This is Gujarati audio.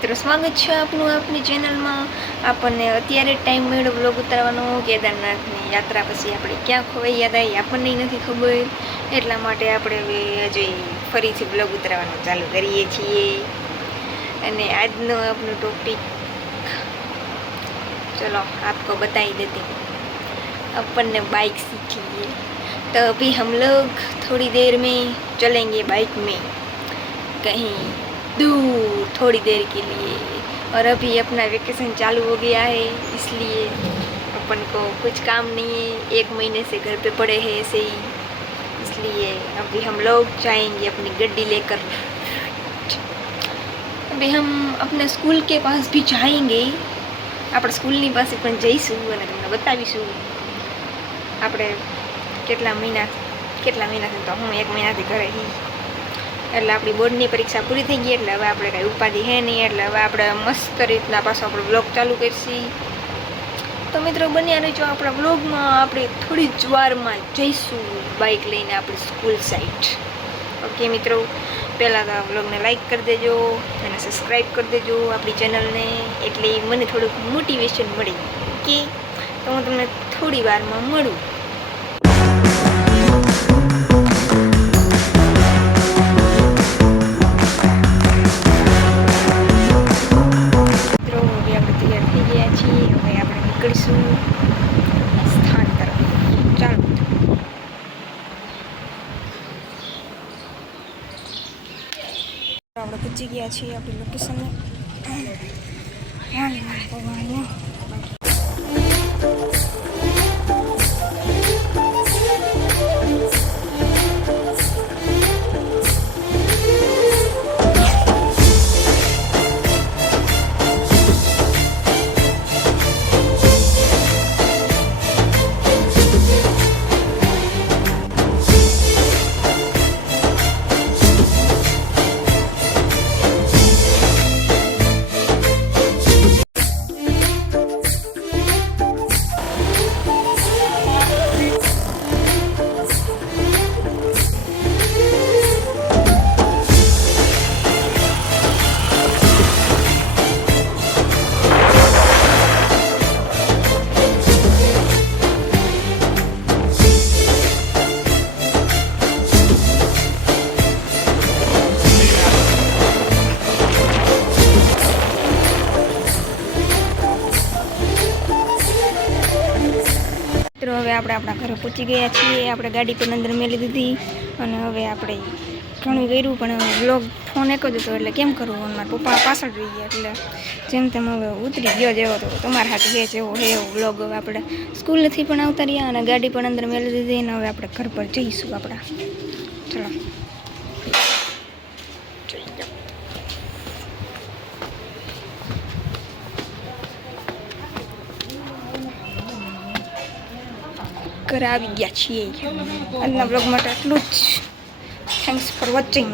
મિત્રો સ્વાગત છે આપનું આપની ચેનલમાં। આપણને અત્યારે ટાઈમ મળ્યો બ્લોગ ઉતારવાનો। કેદારનાથની યાત્રા પછી આપણે ક્યાં ખોવાઈ યાદ આવી આપણને નથી ખબર, એટલા માટે આપણે હવે હજી ફરીથી બ્લોગ ઉતારવાનું ચાલુ કરીએ છીએ। અને આજનો આપણો ટોપિક चलो आपको बताई देती हूँ। अपन ने बाइक सीखी है तो अभी हम लोग थोड़ी देर में चलेंगे बाइक में कहीं दूर थोड़ी देर के लिए। और अभी अपना वेकेशन चालू हो गया है, इसलिए अपन को कुछ काम नहीं है, 1 महीने से घर पे पड़े हैं ऐसे ही। इसलिए अभी हम लोग जाएंगे अपनी गड्डी लेकर। अभी हम अपने स्कूल के पास भी जाएंगे। આપણે સ્કૂલની પાસે પણ જઈશું અને તમને બતાવીશું આપણે કેટલા મહિનાથી તો હું 1 મહિનાથી ઘરે હતી, એટલે આપણી બોર્ડની પરીક્ષા પૂરી થઈ ગઈ, એટલે હવે આપણે કાંઈ ઉપાધિ હે નહીં, એટલે હવે આપણે મસ્ત રીતના પાછો આપણો બ્લોગ ચાલુ કરીશું। તો મિત્રો બન્યા રહેજો આપણા બ્લોગમાં। આપણે થોડી જ વારમાં જઈશું બાઇક લઈને આપણી સ્કૂલ સાઈડ। ઓકે મિત્રો, પહેલાં તો બ્લોગને લાઈક કરી દેજો અને સબસ્ક્રાઈબ કરી દેજો આપણી ચેનલને, એટલે મને થોડુંક મોટિવેશન મળે। ઓકે, તો હું તમને થોડી વારમાં મળું। મિત્રો હવે આપણે તૈયાર થઈ ગયા છીએ, હવે આપણે નીકળીશું સ્થાન તરફ। ચાલો આપણે પહોંચી ગયા છીએ આપણી લોકેશને। મિત્રો હવે આપણે આપણા ઘરે પહોંચી ગયા છીએ। આપણે ગાડી પણ અંદર મેલી દીધી અને હવે આપણે ઘણું કર્યું, પણ વ્લોગ ફોન એક જ હતો એટલે કેમ કરવું, અને મારા પપ્પા પાછળ રહી ગયા, એટલે જેમ તેમ હવે ઉતરી ગયો જેવો તો તમારા હાથ બે જેવો હે એવો વ્લોગ। હવે આપણે સ્કૂલથી પણ આવતા રહ્યા અને ગાડી પણ અંદર મેલી દીધી, અને હવે આપણે ઘર પર જઈશું આપણા। ચલો ઘરે આવી ગયા છીએ। આજના બ્લોગ માટે એટલું જ। Thanks for watching.